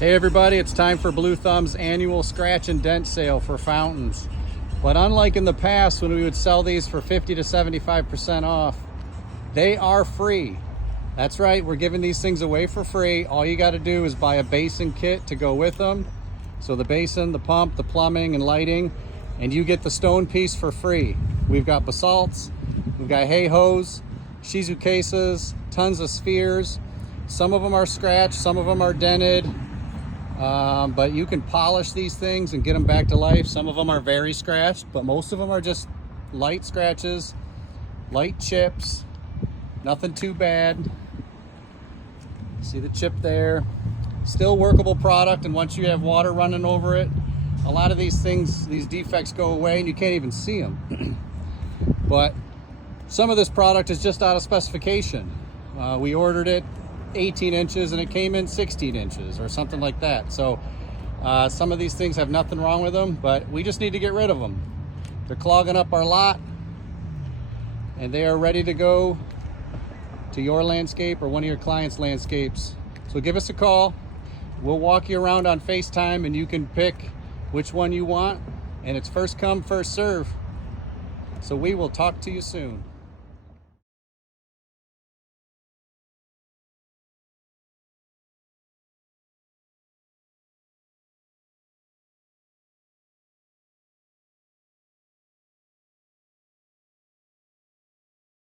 Hey everybody, it's time for Blue Thumb's annual Scratch and Dent Sale for fountains. But unlike in the past when we would sell these for 50 to 75% off, they are free. That's right, we're giving these things away for free. All you got to do is buy a basin kit to go with them. So the basin, the pump, the plumbing, and lighting, and you get the stone piece for free. We've got basalts, we've got hay hose, shizu cases, tons of spheres. Some of them are scratched, some of them are dented. But you can polish these things and get them back to life. Some of them are very scratched, but most of them are just light scratches, light chips, nothing too bad. See the chip there? Still workable product, and once you have water running over it, a lot of these things, these defects go away and you can't even see them. But some of this product is just out of specification. We ordered it 18 inches and it came in 16 inches or something like that. So some of these things have nothing wrong with them, but we just need to get rid of them. They're clogging up our lot and they are ready to go to your landscape or one of your clients' landscapes. So give us a call. We'll walk you around on FaceTime and you can pick which one you want, and it's first come, first serve. So we will talk to you soon.